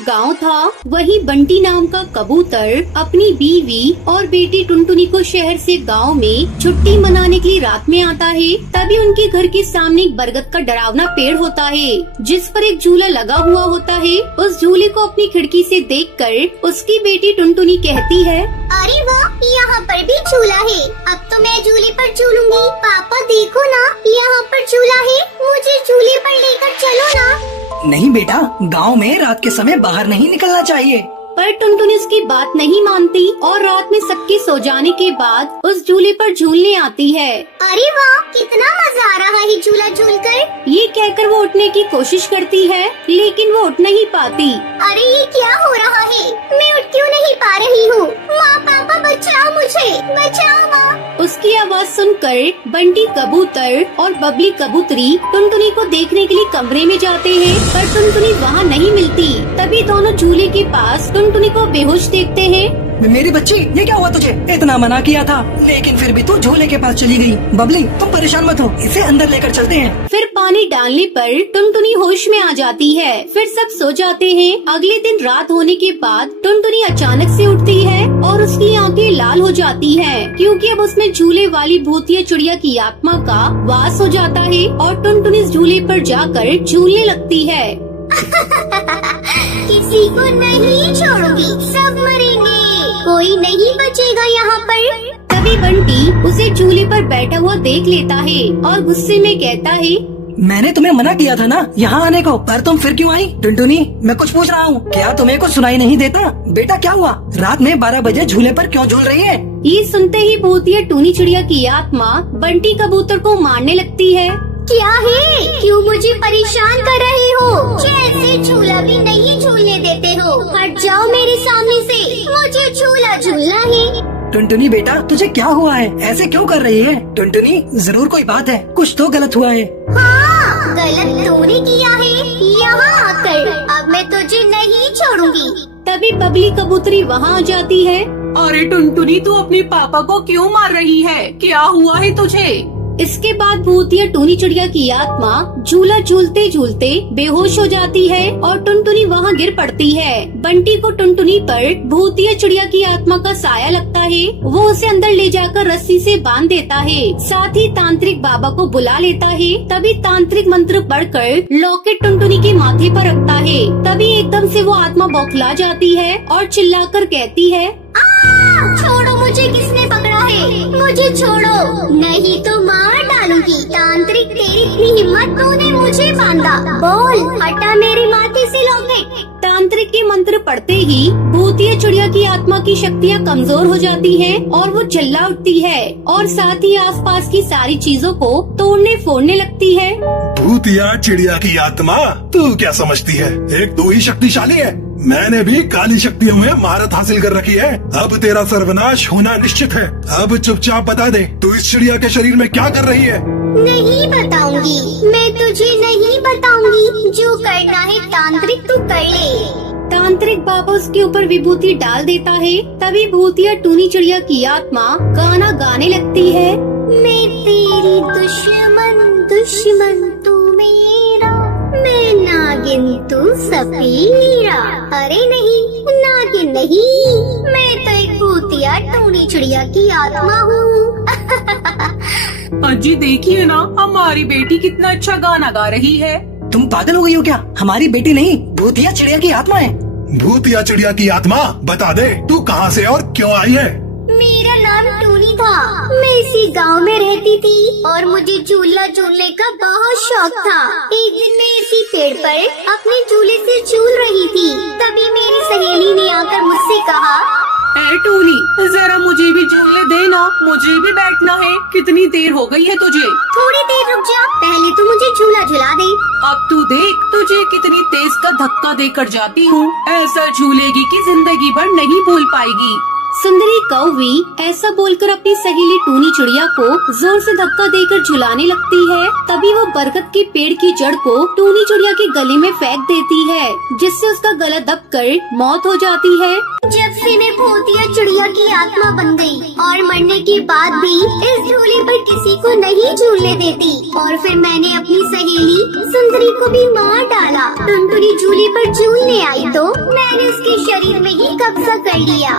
एक गांव था। वहीं बंटी नाम का कबूतर अपनी बीवी और बेटी टुनटुनी को शहर से गांव में छुट्टी मनाने के लिए रात में आता है। तभी उनके घर के सामने एक बरगद का डरावना पेड़ होता है, जिस पर एक झूला लगा हुआ होता है। उस झूले को अपनी खिड़की से देखकर उसकी बेटी टुनटुनी कहती है, अरे वाह, यहाँ पर भी झूला है। अब तो मैं झूले पर झूलूंगी। पापा देखो ना, यहाँ पर झूला है, मुझे झूले पर लेकर चलो ना। नहीं बेटा, गांव में रात के समय बाहर नहीं निकलना चाहिए। पर टुनटुनी उसकी बात नहीं मानती और रात में सबके सो जाने के बाद उस झूले पर झूलने आती है। अरे वाह, कितना मजा आ रहा है झूला झूलकर। ये कहकर वो उठने की कोशिश करती है, लेकिन वो उठ नहीं पाती। अरे ये क्या हो रहा है, मैं उठ क्यों नहीं पा रही हूँ। माँ पापा बचाओ मुझे, बचाओ माँ। उसकी आवाज सुनकर बंटी कबूतर और बबली कबूतरी टुनटुनी को देखने के लिए कमरे में जाते हैं, पर टुनटुनी वहाँ नहीं मिलती। तभी दोनों झूले के पास टुनटुनी को बेहोश देखते हैं। मेरी बच्ची, ये क्या हुआ तुझे? इतना मना किया था, लेकिन फिर भी तू झूले के पास चली गई। बबली, तुम परेशान मत हो, इसे अंदर लेकर चलते हैं। फिर पानी डालने पर टुनटुनी होश में आ जाती है। फिर सब सो जाते हैं। अगले दिन रात होने के बाद टुनटुनी अचानक से उठती है और उसकी आंखें लाल हो जाती हैं, क्योंकि अब उसमें झूले वाली भूतिया चिड़िया की आत्मा का वास हो जाता है और टुनटुनी झूले पर जाकर झूलने लगती है। किसी को नहीं छोड़ूंगी, सब मरेंगे, कोई नहीं बचेगा यहाँ पर। तभी बंटी उसे झूले पर बैठा हुआ देख लेता है और गुस्से में कहता है, मैंने तुम्हें मना किया था ना यहाँ आने को, पर तुम फिर क्यों आई? टुनटुनी, मैं कुछ पूछ रहा हूँ, क्या तुम्हें कुछ सुनाई नहीं देता? बेटा क्या हुआ? रात में 12 बजे झूले पर क्यों झूल रही है? ये सुनते ही भूतिया टूनी चिड़िया की आत्मा बंटी कबूतर को मारने लगती है। क्या है, क्यों मुझे परेशान कर रहे हो? जैसे झूला भी नहीं झूलने देते हो, हट जाओ मेरे सामने से, मुझे झूला झूलना है। टुनटुनी बेटा, तुझे क्या हुआ है? ऐसे क्यों कर रही है? टुनटुनी, जरूर कोई बात है, कुछ तो गलत हुआ है। हाँ, गलत तूने किया है यहाँ आकर, अब मैं तुझे नहीं छोड़ूंगी। तभी बबली कबूतरी वहाँ आ जाती है। अरे टुनटुनी, तू अपने पापा को क्यों मार रही है? क्या हुआ है तुझे? इसके बाद भूतिया टूनी चिड़िया की आत्मा झूला झूलते झूलते बेहोश हो जाती है और टुनटुनी वहाँ गिर पड़ती है। बंटी को टुनटुनी पर भूतिया चिड़िया की आत्मा का साया लगता है। वो उसे अंदर ले जाकर रस्सी से बांध देता है, साथ ही तांत्रिक बाबा को बुला लेता है। तभी तांत्रिक मंत्र पढ़कर लॉकेट टुनटुनी के माथे पर रखता है। तभी एकदम से वो आत्मा बौखला जाती है और चिल्लाकर कहती है, छोड़ो मुझे, किसने पकड़ा है? मुझे छोड़ो, नहीं तो मार डालूंगी। तांत्रिक, तेरी इतनी हिम्मत, तूने मुझे बांधा, बोल, हटा मेरे माथे से लॉकेट। तांत्रिक के मंत्र पढ़ते ही भूतिया चिड़िया की आत्मा की शक्तियाँ कमजोर हो जाती हैं और वो चिल्ला उठती है और साथ ही आसपास की सारी चीजों को तोड़ने फोड़ने लगती है। भूतिया चिड़िया की आत्मा, तू क्या समझती है? एक तू ही शक्तिशाली है, मैंने भी काली शक्तियों में महारत हासिल कर रखी है। अब तेरा सर्वनाश होना निश्चित है। अब चुपचाप बता दे, तू इस चिड़िया के शरीर में क्या कर रही है? नहीं बताऊंगी, मैं तुझे नहीं बताऊंगी। जो करना है तांत्रिक तू कर ले। तांत्रिक बाबा उसके ऊपर विभूति डाल देता है। तभी भूतिया टूनी चिड़िया की आत्मा गाना गाने लगती है। मैं तेरी दुश्मन, दुश्मन तू मेरा, मैं नागिन तू सपेरा। अरे नहीं, नागिन नहीं, मैं तो एक भूतिया टूनी चिड़िया की आत्मा हूँ। अजी देखिए ना, हमारी बेटी कितना अच्छा गाना गा रही है। तुम पागल हो गई हो क्या? हमारी बेटी नहीं, भूतिया चिड़िया की आत्मा है। भूतिया चिड़िया की आत्मा, बता दे तू कहाँ से और क्यों आई है? मेरा नाम टूनी था, मैं इसी गांव में रहती थी और मुझे झूला झूलने का बहुत शौक था। एक दिन मैं इसी पेड़ पर अपने झूले से झूल रही थी, तभी मेरी सहेली ने आकर मुझसे कहा, ए टूनी, जरा मुझे भी झूलने देना, मुझे भी बैठना है। कितनी देर हो गई है तुझे? थोड़ी देर रुक जा, पहले तू मुझे झूला झुला दे। अब तू देख, तुझे कितनी तेज का धक्का देकर जाती हूँ। ऐसा झूलेगी कि जिंदगी भर नहीं भूल पाएगी। सुंदरी कौवी ऐसा बोलकर अपनी सहेली टूनी चिड़िया को जोर से धक्का देकर झुलाने लगती है। तभी वो बरगद के पेड़ की जड़ को टूनी चिड़िया के गले में फेंक देती है, जिससे उसका गला दबकर मौत हो जाती है। जब से मैं भूतिया चिड़िया की आत्मा बन गई और मरने के बाद भी इस झूले पर किसी को नहीं झूलने देती, और फिर मैंने अपनी सहेली सुंदरी को भी मार डाला। टुनटुनी झूले पर झूलने आई तो शरीर में ही कब्जा कर लिया।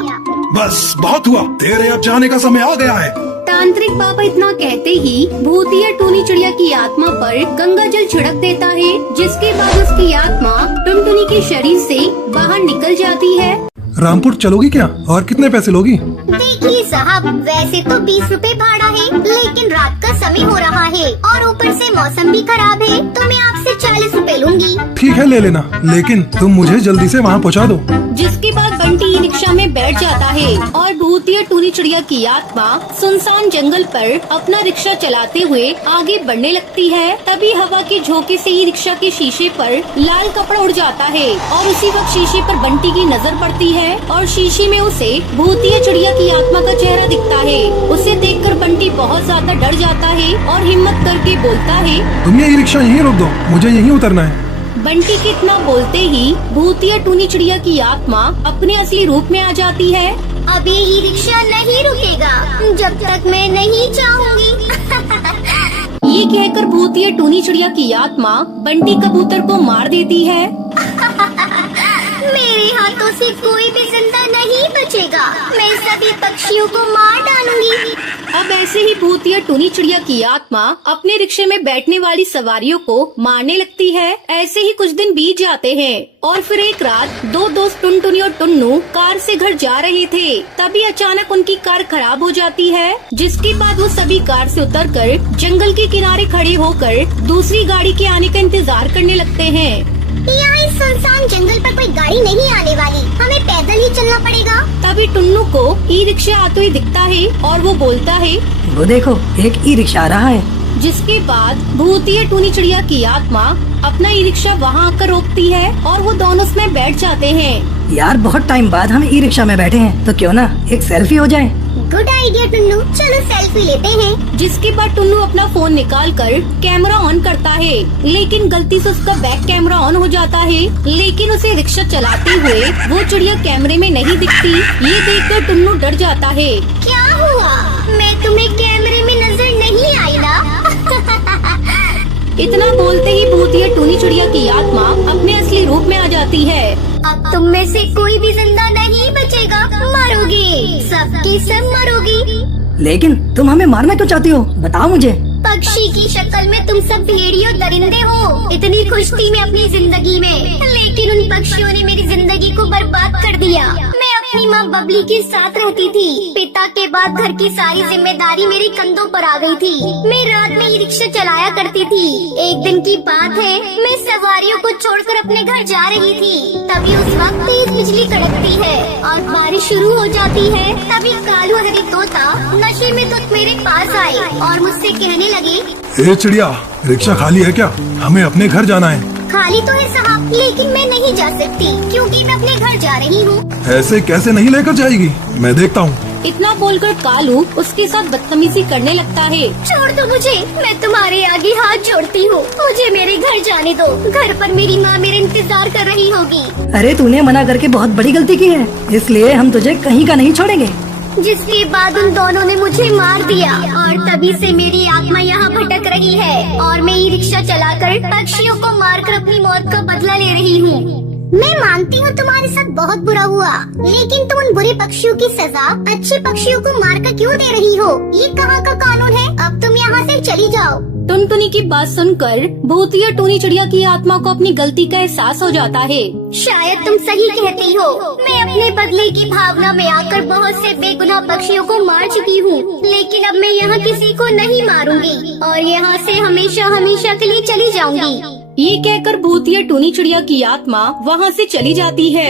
बस बहुत हुआ, तेरे अब जाने का समय आ गया है। तांत्रिक बाबा इतना कहते ही भूतिया टूनी चिड़िया की आत्मा पर गंगा जल छिड़क देता है, जिसके बाद उसकी आत्मा टुनटुनी के शरीर से बाहर निकल जाती है। रामपुर चलोगी क्या और कितने पैसे लोगी? देखिए साहब, वैसे तो 20 रुपए भाड़ा है, लेकिन रात का समय हो रहा है और ऊपर से मौसम भी खराब है, तो मैं आपसे 40 रुपए लूंगी। ठीक है ले लेना, लेकिन तुम मुझे जल्दी से वहाँ पहुँचा दो। जिसके बाद बंटी ई रिक्शा में बैठ जाता है और भूतिया टूनी चिड़िया की आत्मा सुनसान जंगल पर अपना रिक्शा चलाते हुए आगे बढ़ने लगती है। तभी हवा के झोंके से ई रिक्शा के शीशे पर लाल कपड़ा उड़ जाता है और उसी वक्त शीशे पर बंटी की नजर पड़ती है और शीशे में उसे भूतिया चिड़िया की आत्मा का चेहरा दिखता है। उसे देखकर बंटी बहुत ज्यादा डर जाता है और हिम्मत करके बोलता है, तुम ये रिक्शा यहीं रोक दो, मुझे यहीं उतरना है। बंटी के इतना बोलते ही भूतिया टूनी चिड़िया की आत्मा अपने असली रूप में आ जाती है। अब ये रिक्शा नहीं रुकेगा जब तक मैं नहीं चाहूँगी। ये कहकर भूतिया टूनी चिड़िया की आत्मा बंटी कबूतर को मार देती है। मेरे हाथों से कोई भी जिंदा नहीं बचेगा, मैं सभी पक्षियों को मार डालूंगी। अब ऐसे ही भूतिया टूनी चिड़िया की आत्मा अपने रिक्शे में बैठने वाली सवारियों को मारने लगती है। ऐसे ही कुछ दिन बीत जाते हैं और फिर एक रात दो दोस्त टुनटुनी और टुन्नू कार से घर जा रहे थे। तभी अचानक उनकी कार खराब हो जाती है, जिसके बाद वो सभी कार से उतरकर जंगल के किनारे खड़े होकर दूसरी गाड़ी के आने का इंतजार करने लगते हैं। यहाँ इस सुनसान जंगल पर कोई गाड़ी नहीं आने वाली, हमें पैदल ही चलना पड़ेगा। तभी टुन्नू को ई रिक्शा आते हुए दिखता है और वो बोलता है, वो देखो एक ई रिक्शा आ रहा है। जिसके बाद भूतिया टूनी चिड़िया की आत्मा अपना ई रिक्शा वहाँ आकर रोकती है और वो दोनों उसमें बैठ जाते हैं। यार बहुत टाइम बाद हम ई रिक्शा में बैठे हैं, तो क्यों ना एक सेल्फी हो जाए। गुड आइडिया टुन्नू, चलो सेल्फी लेते हैं। जिसके बाद टुन्नू अपना फोन निकालकर कैमरा ऑन करता है, लेकिन गलती से उसका बैक कैमरा ऑन हो जाता है। लेकिन उसे रिक्शा चलाते हुए वो चिड़िया कैमरे में नहीं दिखती। ये देखकर टुन्नू डर जाता है। क्या हुआ, मैं तुम्हें कैमरे में नजर नहीं आई ना? इतना बोलते ही भूतिया टूनी चिड़िया की आत्मा अपने असली रूप में आ जाती है। अब तुम में से कोई भी जिंदा नहीं बचेगा, मरोगे, सबकी सब मरोगी। लेकिन तुम हमें मारना क्यों चाहती हो, बताओ मुझे। पक्षी की शक्ल में तुम सब भेड़ियों दरिंदे हो। इतनी खुश थी मैं अपनी जिंदगी में, लेकिन उन पक्षियों ने मेरी जिंदगी को बर्बाद कर दिया। मैं अपनी माँ बबली के साथ रहती थी। पिता के बाद घर की सारी जिम्मेदारी मेरे कंधों पर आ गई थी। मैं रात में ई रिक्शा चलाया करती थी। एक दिन की बात है, मैं सवारियों को छोड़कर अपने घर जा रही थी। तभी उस वक्त तेज बिजली कड़कती है और बारिश शुरू हो जाती है। तभी कालू हरी तोता नशे में तो मेरे पास आए और मुझसे कहने लगे, ए चिड़िया, रिक्शा खाली है क्या? हमें अपने घर जाना है। खाली तो है साहब, लेकिन मैं नहीं जा सकती क्योंकि मैं अपने घर जा रही हूँ। ऐसे कैसे नहीं लेकर जाएगी, मैं देखता हूँ। इतना बोलकर कालू उसके साथ बदतमीजी करने लगता है। छोड़ दो मुझे, मैं तुम्हारे आगे हाथ जोड़ती हूँ, मुझे मेरे घर जाने दो। घर पर मेरी माँ मेरे इंतजार कर रही होगी। अरे तूने मना करके बहुत बड़ी गलती की है, इसलिए हम तुझे कहीं का नहीं छोड़ेंगे। जिसके बाद उन दोनों ने मुझे मार दिया और तभी से मेरी आत्मा यहाँ भटक रही है और मैं ई रिक्शा चलाकर पक्षियों को मारकर अपनी मौत का बदला ले रही हूँ। मैं मानती हूँ तुम्हारे साथ बहुत बुरा हुआ, लेकिन तुम उन बुरे पक्षियों की सजा अच्छे पक्षियों को मारकर क्यों दे रही हो? ये कहाँ का कानून है? अब तुम यहाँ से चली जाओ। टुनटुनी की बात सुनकर भूतिया टूनी चिड़िया की आत्मा को अपनी गलती का एहसास हो जाता है। शायद तुम सही कहती हो, मैं अपने बदले की भावना में आकर बहुत से बेगुनाह पक्षियों को मार चुकी हूँ, लेकिन अब मैं यहाँ किसी को नहीं मारूंगी और यहाँ से हमेशा हमेशा के लिए चली जाऊंगी। ये कहकर भूतिया टूनी चिड़िया की आत्मा वहाँ से चली जाती है।